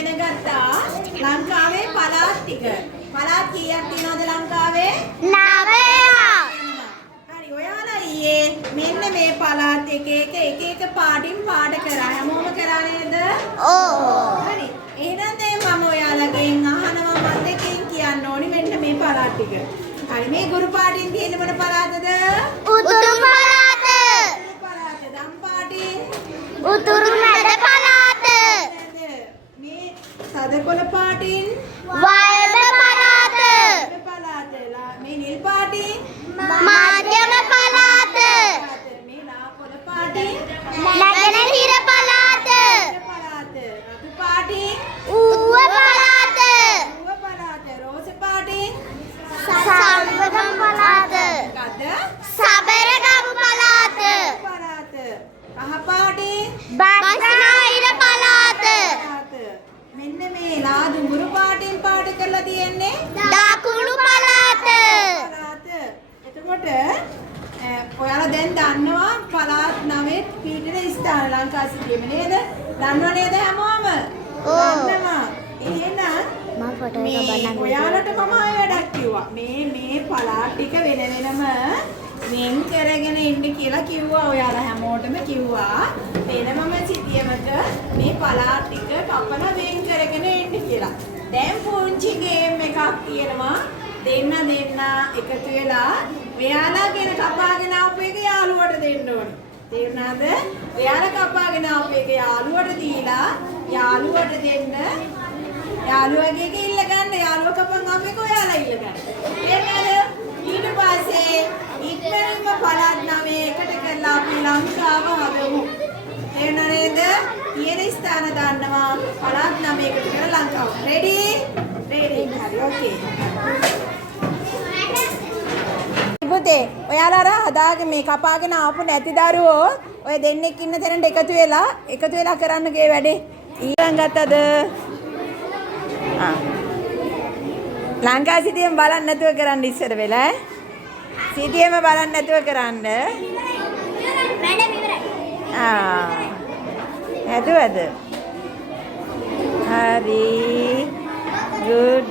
ඉගෙන ගත්තා ලංකාවේ පළාත් ටික. පළාත් කීයක් තියෙනවද ලංකාවේ? 9. හරි ඔයාලා ඊයේ මෙන්න මේ පළාත් එක එක පාඩින් පාඩ කරා. හැමෝම කරා නේද? ඔව්. හරි. එහෙනම් දැන් මම ඔයාලගෙන් අහනවා මම දෙකෙන් කියන්න ඕනි මෙන්න මේ පළාත් ටික. හරි මේ ගුරු පාඩින් තියෙන මොන පළාතද? උතුරු පළාත. පළාත. දම් පාඩින් උතුරු මැද පළාත. මේ සදකොළ පාටින් වයඹ පළාත. පළාත. මේ නිල් පාටින් මධ්‍යම පළාත. මේ ලාකොළ පාටින් නැගෙනහිර පළාත. පළාත. රතු පාටින් ඌව පළාත. ඌව පළාත. රෝස පාටින් සම්බදම් පළාත. ගද සබරගමු පළාත. පළාත. කහ පාටින් බස්නාහිර පළාත. පළාත. මෙන්න මේ ලා දුඹුරු පාටින් පාට කරලා තියෙන්නේ දකුණු පළාත. පළාත. එතකොට ඔයාලා දැන් දන්නවා පළාත් 9 පීඨන ස්ථාන ලංකා සිටියම නේද? දන්නව නේද හැමෝම? දන්නවා. එහෙනම් මම ෆොටෝ එක මේ බලන්න. ඔයාලට මම ආයෙ වැඩක් කිව්වා. මේ පළාත් ටික වෙන වෙනම වෙන් කරගෙන ඉන්න කියලා කිව්වා. ඔයාලා හැමෝටම කිව්වා. වෙනමම සිටියමක මේ පළාත් ටික කපලා වෙන් කරගෙන ඉන්න කියලා. දැන් පුංචි ගේම් එකක් තියෙනවා. දෙන්න එකතු වෙලා ඔයාලාගෙන කපාගෙන ආපු එක යාළුවට දෙන්න ඕනේ. තේරුණාද? ඔයාලා කපාගෙන ආපු එක යාළුවට දීලා යාළුවට දෙන්න. යාළුවගේ එක ඉල්ල ගන්න. යාළුව කපන් ආපු එක ඔයාලා ඉල්ල ගන්න. එහෙමද? ඊට පස්සේ ඉක්මනින්ම පළාත් 9 එකට කරලා අපි ලංකාව හදමු. තේරුණා නේද? තියෙන ස්ථාන දන්නවා. පළාත් 9 එකට කරලා ලංකාව. රෙඩි? රෙඩි. හරි ඕකේ. පුතේ ඔයාලා අර හදාගෙන මේ කපාගෙන ආපු නැති දරුවෝ ඔය දෙන්නෙක් ඉන්න තැනට එකතු වෙලා කරන්න ගේ වැඩේ. ඊළඟ ගත්තද? ලංකා සිටියම බලන්න නැතුව කරන්න ඉස්සර වෙලා ඈ. සිටියම බලන්න නැතුව කරන්න. වැඩ ඉවරයි. හැදුවද? හරි. good.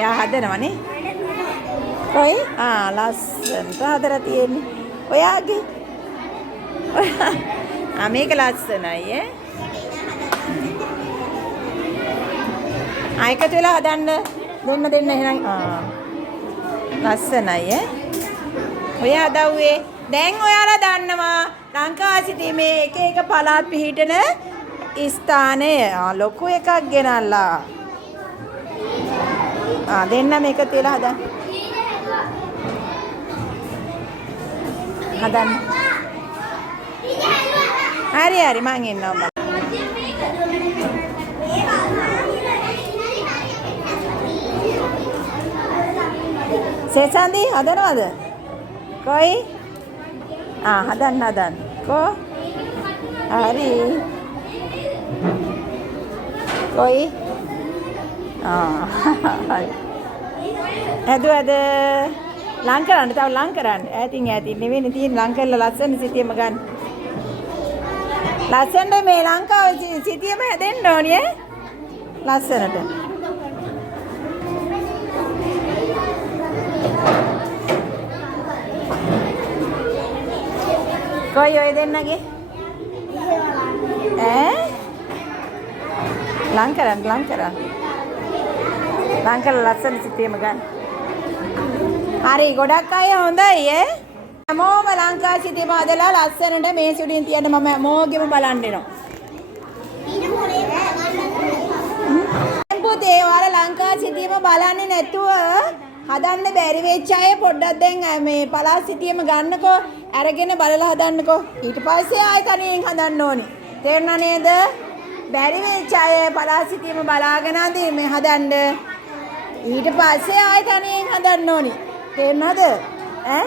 යා හදනවනේ. කොයි? ලස්සනට හදලා තියෙන්නේ. ඔයාගේ? මේක ලස්සනයි ඈ. ආයකට වෙලා හදන්න දෙන්න එහෙනම්. ලස්සනයි ඈ. ඔය හදව්වේ. දැන් ඔයාලා දන්නවා ලංකා සිටීමේ එක පළාත් පිහිටන ස්ථානය. ලොකු එකක් ගෙනල්ලා. දෙන්නම එකතු වෙලා හදන්න. හදන්න. හරි මං එන්නවා. සේසන්දි හදනවද? කොයි? හදන්න. කො? හරි. කොයි? හැදුවද? ලං කරන්න තව ලං කරන්න. ඈතින් නෙවෙයි තියෙන ලං කරලා ලස්සන සිටියම ගන්න. ලස්සනට මේ ලංකාවේ සිටියම හැදෙන්න ඕනේ ඈ. ලස්සනට. කොයි ඔය දෙන්නගේ? ලං කරන්න. ලං කරලා ලස්සන සිටියම ගන්න. හරි ගොඩක් අය හොඳයි ඈ. හැමෝම ලංකා සිටියම හදලා ලස්සනට මේ සුඩින් තියන්න මම මොගෙම බලන්න එනවා. පුතේ ඔයාලා ලංකා සිටියම බලන්නේ නැතුව හදන්න බැරි වෙච්ච අය පොඩ්ඩක් දැන් මේ පළාත් සිටියම ගන්නකෝ අරගෙන බලලා හදන්නකෝ. ඊට පස්සේ ආයෙ තනියෙන් හදන්න ඕනේ. තේරුණා නේද? බැරි වෙච්ච අය පළාත් සිටියම බලාගෙන මේ හදන්න. ඊට පස්සේ ආයෙ තනියෙන් හදන්න ඕනේ. තේරුණාද? ඈ